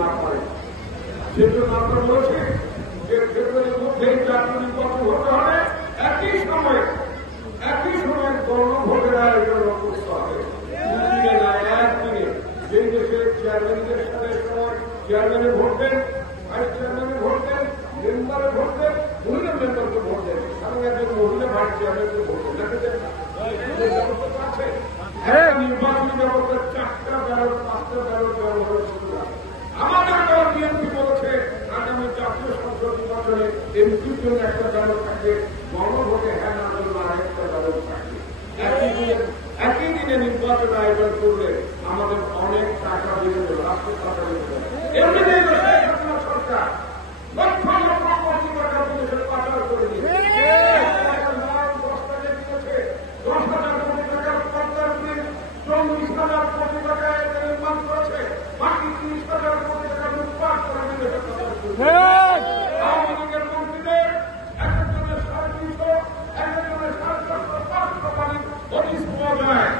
না পারে। সেজন্য আমরা বলেছি যে ফেব্রুয়ারির মধ্যেই জাতীয় নির্বাচন হতে হবে, একই সময়ে গণভোটের আয়োজন করতে হবে। দুদিনে না, একদিনে। যেই দেশের চেয়ারম্যানদের সাথে সময় চেয়ারম্যানে ভোট দেন, ভাইস চেয়ারম্যানে ভোট দেন, মেম্বারে ভোট দেন, মহিলা মেম্বারকে ভোট দেন, এবং একজন মহিলা ভাইস চেয়ারম্যানকে ভোট দেন। নির্বাচনী ব্যবস্থা 4টা ব্যালট 5টা ব্যালট ব্যবহার ছিল। আমাদের দল বিএনপি বলেছে আগামী জাতীয় সংসদ নির্বাচনে এমপির জন্য একটা ব্যালট থাকবে, গণভোটে হ্যাঁ না জন্য আরেকটা ব্যালট থাকবে। একই দিনে নির্বাচন আয়োজন করলে আমাদের অনেক টাকা বেড়ে যাবে, রাষ্ট্রের টাকা বেড়ে যাবে। এমনিতেই সরকার লক্ষ লক্ষ কোটি টাকা বিদেশে পাচার করে দিয়েছে। 10,000 কোটি টাকার পাচার করে 40,000 কোটি টাকায় নির্মাণ করেছে, বাকি 30,000 কোটি টাকা লুটপাট করে বিদেশে পাচার করেছে। আওয়ামী লীগের মন্ত্রীদের একজনের 350, একজনের 450 কোটি অফিস পাওয়া যায়।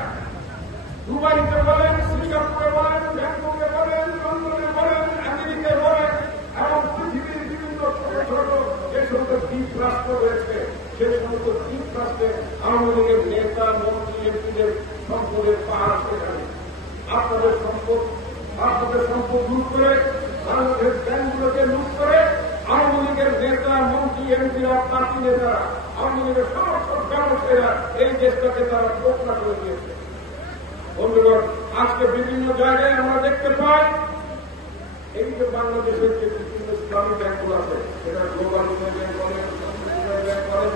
দুবাইতে বলেন, সিঙ্গাপুরে বলেন, ব্যাংককে বলেন, লন্ডনে বলেন, আমেরিকায় বলেন, এবং পৃথিবীর বিভিন্ন ছোট ছোট যে সমস্ত দ্বীপ রাষ্ট্র রয়েছে, সে সমস্ত দ্বীপ রাষ্ট্রে আওয়ামী লীগের নেতা মন্ত্রী এমপিদের সম্পদের পাহাড় সেখানে। আপনাদের সম্পদ লুট করে, বাংলাদেশ ব্যাংকগুলোকে লুট করে আওয়ামী লীগের নেতা মন্ত্রী এমপিরা, পার্টি নেতারা, আওয়ামী লীগের সমস্ত ব্যবসায়ীরা এই দেশটাকে তারা পোকরা করে দিয়েছে। বন্ধুগণ, আজকে বিভিন্ন জায়গায় আমরা দেখতে পাই এই যে বাংলাদেশের যে বিভিন্ন ইসলামী ব্যাংকগুলো আছে, সেটা গ্লোবাল ব্যাংক বলেন, ব্যাংক বলেন,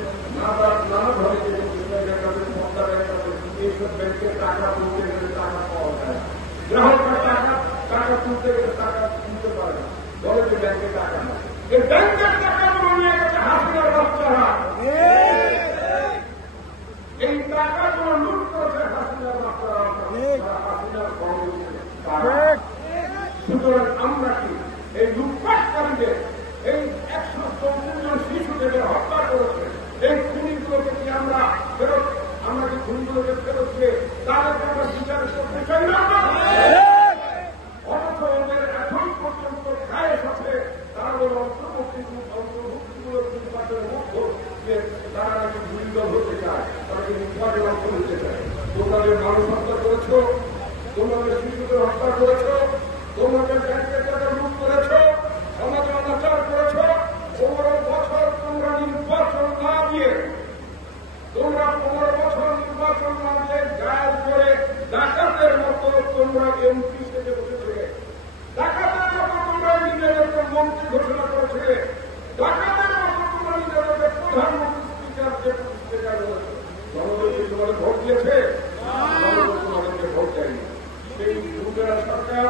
নানাভাবে যে ইসলামী ব্যাংক আছে, মমতা ব্যাংক আছে, এইসব ব্যাংকের টাকা তুলতে গেলে টাকা পাওয়া যায় না। গ্রাহকরা টাকা তুলতে গেলে টাকা তুলতে পারে না, বলে যে ব্যাংকে টাকা না। এই ব্যাংকের টাকাগুলো নিয়ে গেছে হাসিনার বাচ্চারা, এই টাকাগুলো লুট করেছে হাসিনার বাচ্চারা, হাসিনার কংগ্রেস। সুতরাং আমরা কি এই লুটপাটকারীদের, এই 134 জন শিশুদের হত্যা করেছে, এই খুনিগুলোকে কি আমরা কি খুনিগুলোকে ফেরত দিয়ে তাদেরকে আমরা বিচার করতে চাই না? অথচ ওদের এখন পর্যন্ত খায়েশ আছে, তারা ওই অন্তর্ভুক্তিগুলোর নির্বাচনের মধ্যে তারা নাকি ভূমিদল হতে চায়, তাদেরকে নির্বাচন অংশ নিতে চায়। তোমাদের মানুষ হত্যা করেছ, তোমাদের শিশুদের হত্যা করেছ, তোমাদের ব্যাংকের টাকা লুট করেছ, সমাজে অনাচার করেছ। 15 বছর তোমরা নির্বাচন না দিয়ে গায়েব করে ডাকাতের মতো তোমরা এমপি থেকে বসেছিলে, ডাকাতের মতো তোমরা নিজেদেরকে মন্ত্রী ঘোষণা করেছিলে, ডাকাতের মতো তোমরা নিজেদেরকে প্রধানমন্ত্রী স্পিকার করেছে। জনগণকে তোমাদের ভোট দিয়েছে, তোমাদেরকে ভোট দেয়নি। সেই দুর্গেরা সরকার,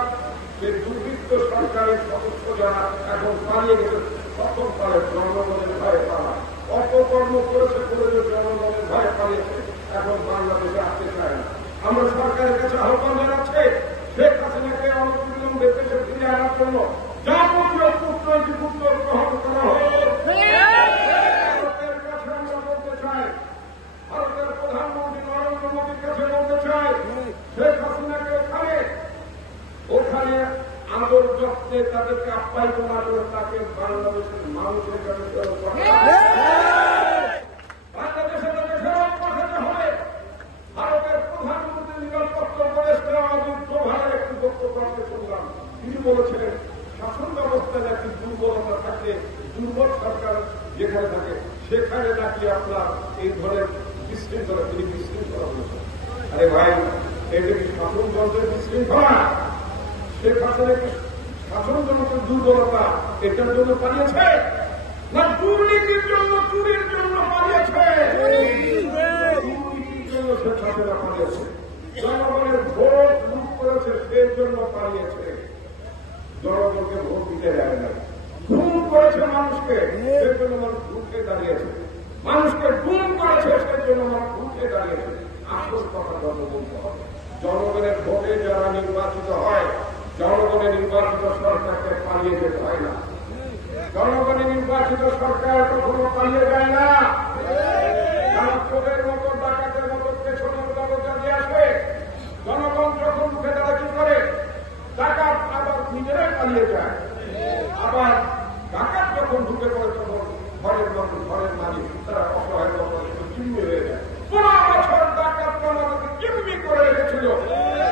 সেই দুর্বৃত্ত সরকারের সদস্য যারা এখন পালিয়ে গেছে, তখন তারা জনগণের ভয়ে পালা অপকর্ম করেছে, জনগণের ভয়ে পালিয়েছে, এখন বাংলাদেশে আসতে চায় না। আমরা সরকারের কাছে আহ্বান জানাচ্ছি, শেখ হাসিনাকে অনতিবিলম্বে দেশে ফিরে আনার জন্য যাবতীয় কূটনৈতিক উদ্যোগ গ্রহণ করা হোক। ভারতের কাছে আমরা বলতে চাই, ভারতের প্রধানমন্ত্রী নরেন্দ্র মোদীর কাছে বলতে চাই, শেখ হাসিনাকে ওখানে আদর যত্নে তাদেরকে আপ্যায়িত না করে তাকে বাংলাদেশের মানুষের কাছে বাংলাদেশে তাকে ফেরত পাঠাতে হবে। ভারতের প্রধানমন্ত্রী নিরাপত্তা উপদেষ্টা অজিত ডোভালের একটি বক্তব্য শুনলাম। তিনি বলেছিলেন, শাসন ব্যবস্থায় একটি দুর্বলতা থাকে, দুর্বল সরকার যেখানে থাকে সেখানে নাকি আপনার এই ধরনের বিশৃঙ্খলা, তিনি বিশৃঙ্খলা বলেছেন। আরে ভাই, এটা কি শাসনযন্ত্রের বিশৃঙ্খলা? শেখ হাসিনাকে শাসনযন্ত্রের দুর্বলতা এটার জন্য পালিয়েছে, না দুর্নীতির জন্য, চুরির জন্য পালিয়েছে? দুর্নীতির জন্য শেখ হাসিনা পালিয়েছে, জনগণের ভোট লুট করেছে সেই জন্য পালিয়েছে, জনগণকে ভোট দিতে দেয় না। গুম করেছে মানুষকে, সেই জন্য মানুষ ভোটে দাঁড়িয়েছে, মানুষকে গুম করেছে সেই জন্য মানুষ ভোটে দাঁড়িয়েছে। আসল কথা বলতে হবে, জনগণের ভোটে যারা নির্বাচিত হয়, জনগণের নির্বাচিত সরকারকে পালিয়ে যেতে হয় না। জনগণের নির্বাচিত সরকার কখনো পালিয়ে যায় না। চোরের মতো, ডাকাতের মতো পেছনের দরজা দিয়ে আসবে। জনগণ যখন উঠে দাঁড়া কি করে, ডাকাত আবার নিজেরাই পালিয়ে যায়। আবার ডাকাত যখন ঢুকে পড়ে তখন ঘরের মানুষ, ঘরের মালিক তারা অসহায় জিম্মি হয়ে যায়। 15 বছর ডাকাত আমাদেরকে জিম্মি করে রেখেছিল।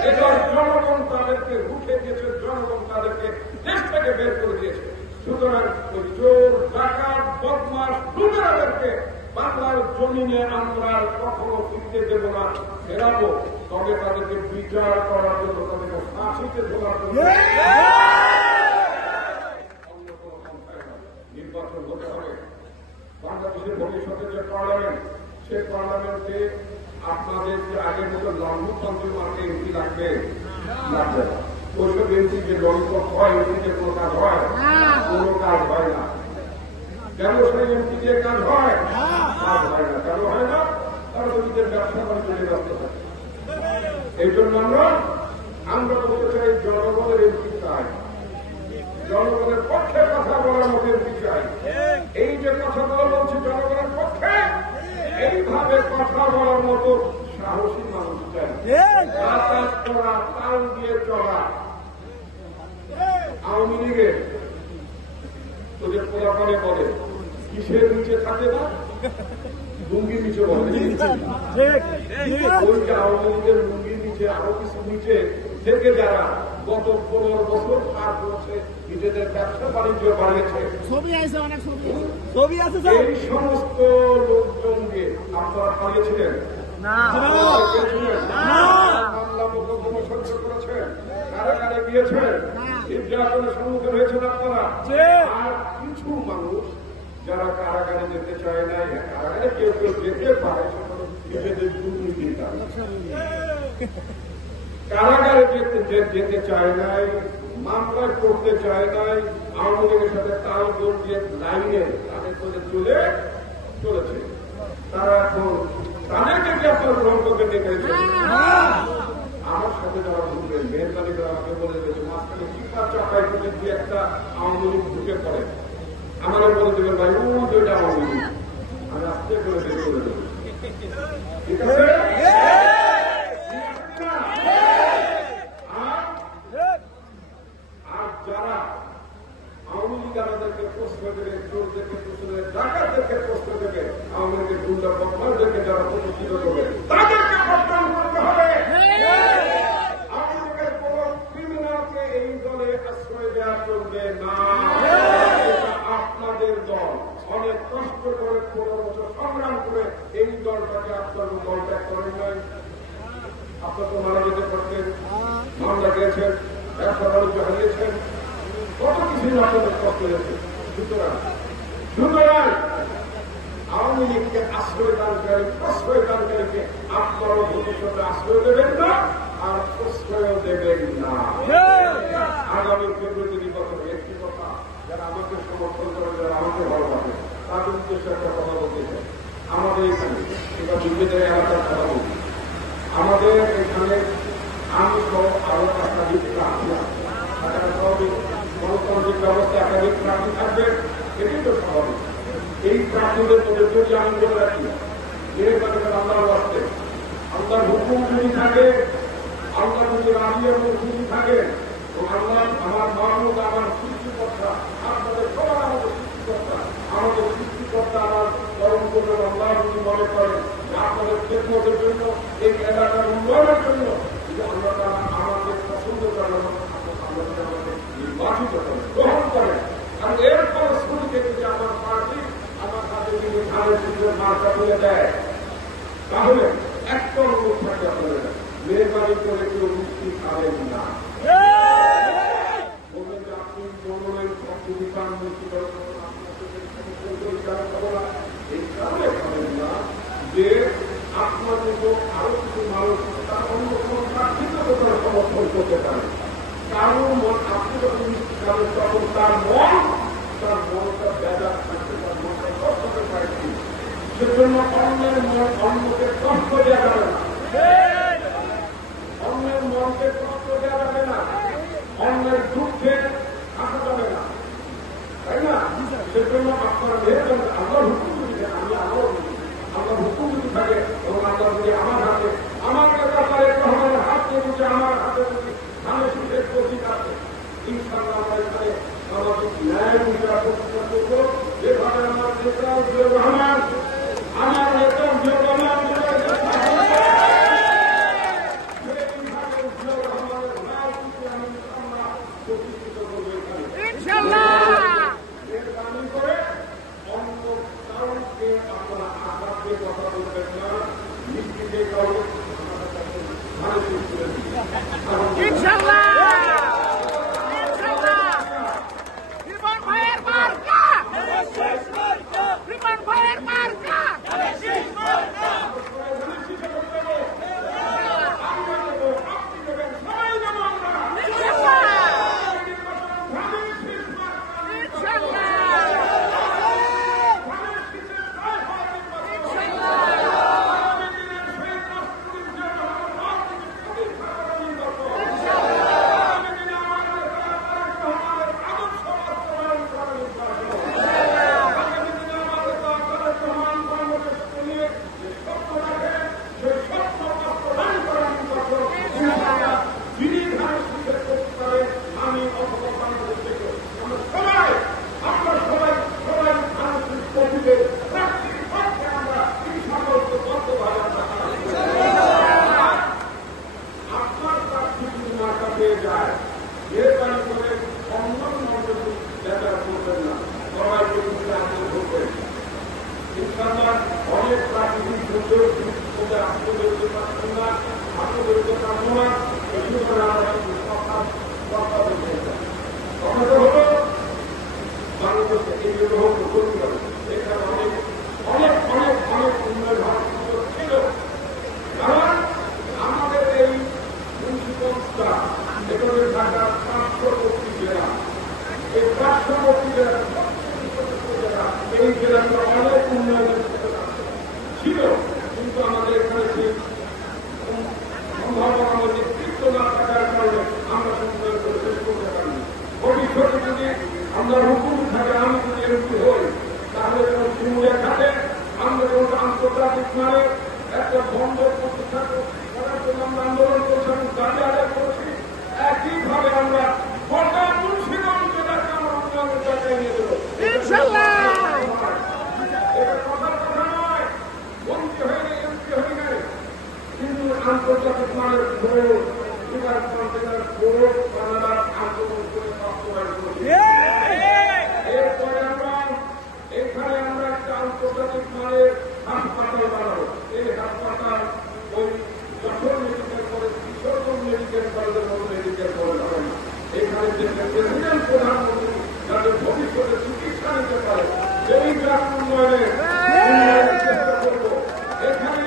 এবার জনগণ তাদেরকে রুখে দিয়েছে, জনগণ তাদেরকে দেশ থেকে বের করে দিয়েছে। সুতরাং ওই চোর, ডাকাত, বদমাস, লুটেরাদেরকে বাংলার জমিনে আমরা কখনো ফিরতে দেব না। ফেরাবো, তবে তাদেরকে বিচার করার জন্য, তাদেরকে ফাঁসিতে ঝোলার জন্য অন্য কোনো সংখ্যায় না। নির্বাচন হতে হবে। বাংলাদেশের ভবিষ্যতে যে পার্লামেন্ট, সেই পার্লামেন্টে আপনাদের যে আগের মতো লম্বতন্ত্রের মাঠে এমপি লাগবে লাগবে না। ওইসব এমপি যে লম্বক হয়, এমপিতে কোনো কাজ হয়? কোনো কাজ হয় না। ব্যবসায়ী এমপি দিয়ে কাজ হয়? কাজ হয় না। কেন হয় না? তারা তো নিজের ব্যবসা বাণিজ্যে ব্যস্ত থাকে। এই জন্য আমরা বলতে চাই, জনগণের এমপি চাই, জনগণের পক্ষে কথা বলার মতো এমপি চাই। এই যে কথাগুলো বলছি জনগণের পক্ষে, এইভাবে কথা বলার মতো সাহসী মানুষ চাই। কাজ করা, তাল দিয়ে চলা। আওয়ামী লীগের তোদের পোলাপানে বলে কিসের নিচে থাকে না, লুঙ্গির নিচে বলে। ওই যে আওয়ামী লীগের লুঙ্গির নিচে আরো কিছু নিচে থেকে যারা গত 15 বছর পার করছে, নিজেদের ব্যবসা বাণিজ্য বাড়িয়েছে, এই সমস্ত লোকজনকে আপনারা পালিয়েছিলেন না? মামলা মোকদ্দমা সহ্য করেছেন, কারাগারে গিয়েছেন, নির্যাতনের সম্মুখীন হয়েছেন আপনারা। আর কিছু মানুষ যারা কারাগারে যেতে চায় না, কারাগারে কেউ কেউ যেতে পারে, নিজেদের দুর্নীতির কারণে কারাগারে যেতে চায় নাই, মামলা করতে চায় নাই, আওয়ামী লীগের সাথে তাল গোল দিয়ে লাইনে তাদের করে চলে চলেছে। তারা এখন তাদেরকে কি আপনারা গ্রহণ করবেন? আমার সাথে যারা ঘুরবেন, মেহরবানি করে আমাকে বলে দিয়েছে, মাঝখানে টিপার চাপায় করে দিয়ে একটা আওয়ামী লীগ ঢুকে পড়ে, আমাদের বলে দেবেন ভাই ও দুইটা আওয়ামী লীগ, আমি আস্তে করে বের করে দেবো। ঠিক আছে? আর যারা আওয়ামী লীগ আমাদেরকে প্রশ্ন দেবে, চোরদেরকে প্রশ্ন দেবে, ডাকাতদেরকে প্রশ্ন দেবে, আওয়ামী লীগের গুন্ডা বদমাশদেরকে যারা প্রতিষ্ঠিত করবে, তাদেরকে প্রত্যাহার করতে হবে। আওয়ামী লীগের কোন ক্রিমিনালকে এই দলে আশ্রয় দেওয়া চলবে না। এটা আপনাদের দল। অনেক কষ্ট করে 15 বছর সংগ্রাম করে এই দলটাকে আপনার দল ত্যাগ করেন নাই। আপনার তো মারা যেতে পারতেন, মামলা গিয়েছেন, ব্যবসা বাণিজ্য হারিয়েছেন, কত কিছুই আপনাদের কষ্ট হয়েছে। সুতরাং আওয়ামী লীগকে আশ্রয় দানকারী, প্রশ্রয় দানকারীকে আপনারও ভবিষ্যতে আশ্রয় দেবেন না, আর প্রশ্রয় দেবেন না। আগামী ফেব্রুয়ারি নির্বাচনে একটি কথা, যারা আমাকে সমর্থন করেন, যারা আমাকে ভালোবাসে, তাদের উদ্দেশ্যে একটা কথা বলতে চাই। আমাদের এখানে এবার নিজেদের এলাকার কথা বলছি, আমাদের এখানে আমি সহ আরো একাধিক প্রার্থী আছে। গণতান্ত্রিক ব্যবস্থা একাধিক প্রার্থী থাকবে, এটাই তো স্বাভাবিক। এই প্রার্থীদের মধ্যে যদি আমি বলে রাখি, আল্লাহর আসতে, আল্লাহর হুকুম যদি থাকে, আল্লাহ যদি রাজি এবং খুশি থাকে, আল্লাহ আমার মাহমুদ, আমার সৃষ্টিকর্তা, আপনাদের সবার আমাদের সৃষ্টিকর্তা, আমাদের সৃষ্টিকর্তা আমার পরম করবেন। আল্লাহ যদি মনে করেন আপনাদের খেদমতের জন্য, এই এলাকার উন্নয়নের জন্য আল্লাহ তাআলা আমাদের পছন্দ করেন, নির্বাচিত করেন, গ্রহণ করেন। আর এরপর শুরু থেকে যে আমার পার্টি আমার কাছে যদি ধানের শীতের মার্কা তুলে দেয়, তাহলে একটা অনুরোধ থাকে আপনাদের, মেহরবানি করে কেউ মুক্তি খাবেন না। বলবেন যে আপনি মনোনয়ন পদ্ধতি পান, মুক্তি করেন, এই কারণে খাবেন না যে আপনার মতো আরো কিছু মানুষ তার অন্য কোনো প্রার্থীকে তারা সমর্থন করতে পারে। কারণ আপনি যখন মিষ্টি খাবেন, তখন তার মনটা বেজার থাকবে, তার মনটা কষ্ট হতে পারে। সেজন্য অন্যের মন অন্যকে কষ্ট দেওয়া যাবে না, অন্যের মনকে কষ্ট দেওয়া যাবে না, অন্যের দুঃখে আসা যাবে না, তাই না? সেজন্য আপনারা দেখবেন আল্লাহর হুকুম যদি আমি আল্লাহর হুকুম যদি থাকে এবং আল্লাহ যদি আমার হাতে, আমার কাছে রহমানের হাত দিয়ে যদি আমার হাতে যদি ধানের শীতের প্রতীক আছে, ইনশাআল্লাহ করবেন না, সবাইকে আনন্দ করবেন। ইনশাআল্লাহ অনেক প্রাকৃতিক দুর্যোগ আত্মদরিদ্রতা কামনা কথা হলো বাংলাদেশে এই হোক এখানে অনেক অনেক অনেক অনেক উন্নয়ন হওয়ার সুযোগ ছিল। কারণ আমাদের এই মুন্সিগঞ্জটা এখানে ঢাকার পার্শ্ববর্তী জেলা, এই পার্শ্ববর্তী জেলা এই জেলাগুলো অনেক উন্নয়নের ছিল, কিন্তু আমাদের এখানে সেই সম্ভাবনা নেতৃত্ব না থাকার কারণে আমরা উন্নয়ন করে শেষ করতে পারিনি। ভবিষ্যতে যদি আমরা হুকুম থাকে, আমি যদি এমপি হই, তাহলে যেন সুমুলিয়া খাতে আমরা যেমন আন্তর্জাতিক মানে একটা বন্দর প্রতিষ্ঠা করার জন্য আমরা আন্দোলন করছি এবং দাবি আদায় করছি। একইভাবে আমরা গোটা মুন্সিগঞ্জ জেলাকে আমরা উন্নয়নের জায়গায় নিয়ে দেবো। এটা কথার কথা নয়, মন্ত্রী হয়ে নেই, এমপি হয়ে নেই, কিন্তু আন্তর্জাতিক মানের ভোট সুগার কন্টেনার ভোট বাংলার আন্দোলন করে বাস্তবায়ন করছি। এরপরে আমরা এখানে আমরা একটা আন্তর্জাতিক মানের হাসপাতাল বানাবো। এই হাসপাতাল ওই Jessore medical college, Kishoreganj medical কলেজের মতো মেডিকেল কলেজ হবে না। এখানে যে প্রেসিডেন্ট প্রধানমন্ত্রী যাতে ভবিষ্যতে চিকিৎসা নিতে পারে সেই গ্রাম উন্নয়নের চেষ্টা করবো। এখানে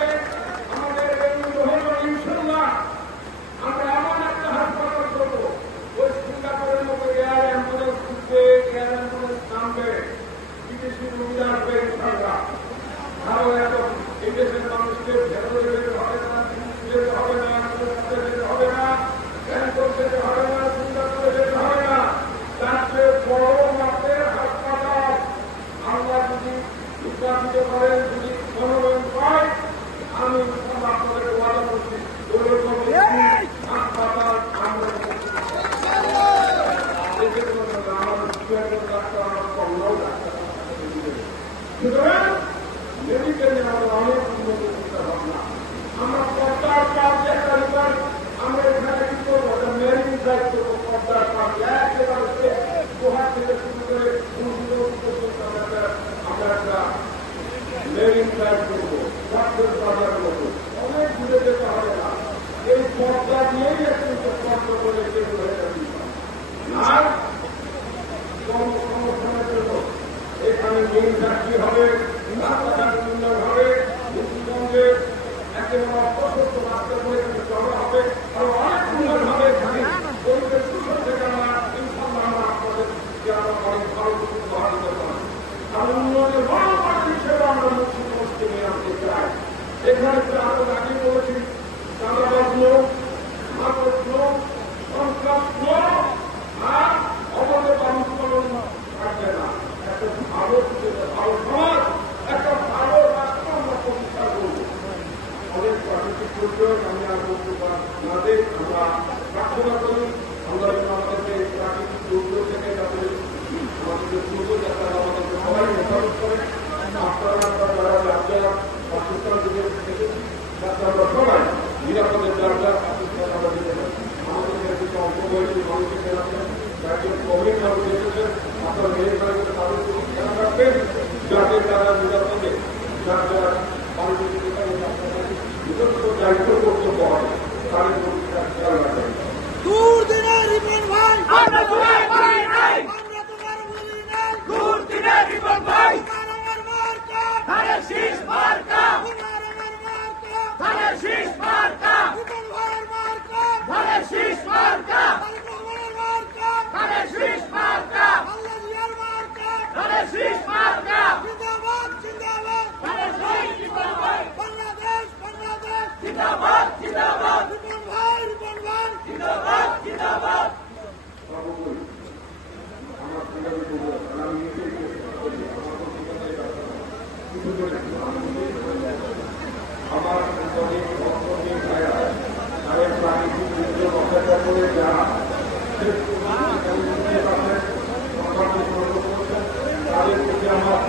আমাদের ইনশাল্লাহ আমরা এমন একটা হাসপাতাল করবো, ওই সিঙ্গাপুরের মতো এয়ার অ্যাম্বুলেন্স উঠবে, এয়ার অ্যাম্বুলেন্স নামবে, বিদেশি রোগী আসবে ইনশাল্লাহ। আরো এত এই দেশের মানুষকে ভেতরে যেতে হবে না, যেতে হবে না, যেতে হবে না, ব্যাংকক যেতে হবে না, সিঙ্গাপুরে যেতে হবে না। তার চেয়ে বড় মাপের হাসপাতাল আমরা যদি উৎপাদিত করেন, যদি মনোনয়ন পাই, আমি আপনাদের ওয়াদা করছি হাসপাতাল আমরা সুতরাং মেডিকেল নিয়ে আমাদের অনেক উন্নত চিন্তা ভাবনা। আমরা পদ্মার পার্ক একটা রিপার আমরা এখানে কি করবো, মেরিন ড্রাইভ করবো। পদ্মার পার্ক একেবারে গুহার থেকে শুরু করে পর্যন্ত আমরা একটা মেরিন ড্রাইভ করবো, বাজার করবো। অনেক দূরে যেতে হবে না, এই পদ্মা নিয়েই কিন্তু পদ্ম করে সেগুলো হয়ে যাবে। আর কর্মসংস্থানের জন্য এখানে মেইন ফ্যাক্টরি হবে, রাস্তাঘাট উন্নয়ন হবে, মুন্সিগঞ্জে একেবারে অপ্রশস্ত রাস্তা করে চলা হবে, আরো অনেক উন্নয়ন হবে। এখানে পরিবেশ দূষণ থেকে আমরা ইনশাল্লাহ আমরা আপনাদের অনেক ভালো কিছু উপহার দিতে পারি। আর উন্নয়নের বড় পার্টি হিসেবে আমরা মুন্সিগঞ্জকে নিয়ে আনতে চাই। এখানে আমরা আগে বলেছি চাঁদাবাজ লোক, মাদক লোক, সন্ত্রাস লোক আর অবৈধ বালু উৎপাদন থাকবে না। একটা ভালো ভালো সমাজ, একটা ভালো রাষ্ট্র আমরা প্রতিষ্ঠা করবো। অনেক প্রাকৃতিক দুর্যোগ আমি আর বলতে না দিয়ে আমরা প্রার্থনা করি, আমরা যেন আমাদেরকে প্রাকৃতিক দুর্যোগ থেকে যাতে আমাদের দুর্যোগ যাতে আমাদেরকে সবাই হেফাজত করে। আপনারা যারা রাজ্যা পাকিস্তান থেকে যাতে আমরা সবাই নিরাপদের দরজা পাকিস্তান আমরা দিতে পারি। আমাদের কিছু অল্প বয়সী মানুষের আছে, একজন কোভিড মানুষ এসেছেন, আপনার মেয়ের তাদের প্রতি খেয়াল রাখবেন, যাতে তারা নিরাপদে যার যারা মানুষের নিজস্ব দায়িত্ব কর্তব্য হয় তাদের প্রতি খেয়াল রাখবেন। দুর্দিনে রিপন ভাই, আমরা তোমার বলি নাই, আমরা তোমার বলি নাই। দুর্দিনে রিপন ভাই, আমার মার্কা, ধানের শীষ মার্কা, আমার মার্কা, ধানের শীষ মার্কা, রিপন ভাইয়ের মার্কা, ধানের শীষ মার্কা, আমার মার্কা, ধানের শীষ মার্কা, আল্লাহ জিয়ার মার্কা, ধানের শীষ মার্কা। জিন্দাবাদ জিন্দাবাদ, ধানের শীষ রিপন ভাই, বাংলাদেশ বাংলাদেশ, জিন্দাবাদ জিন্দাবাদ, রিপন ভাই জিন্দাবাদ জিন্দাবাদ। আমার প্রাকৃতিক দুর্যোগ অপেক্ষা করে যারা তাদের প্রতি আমার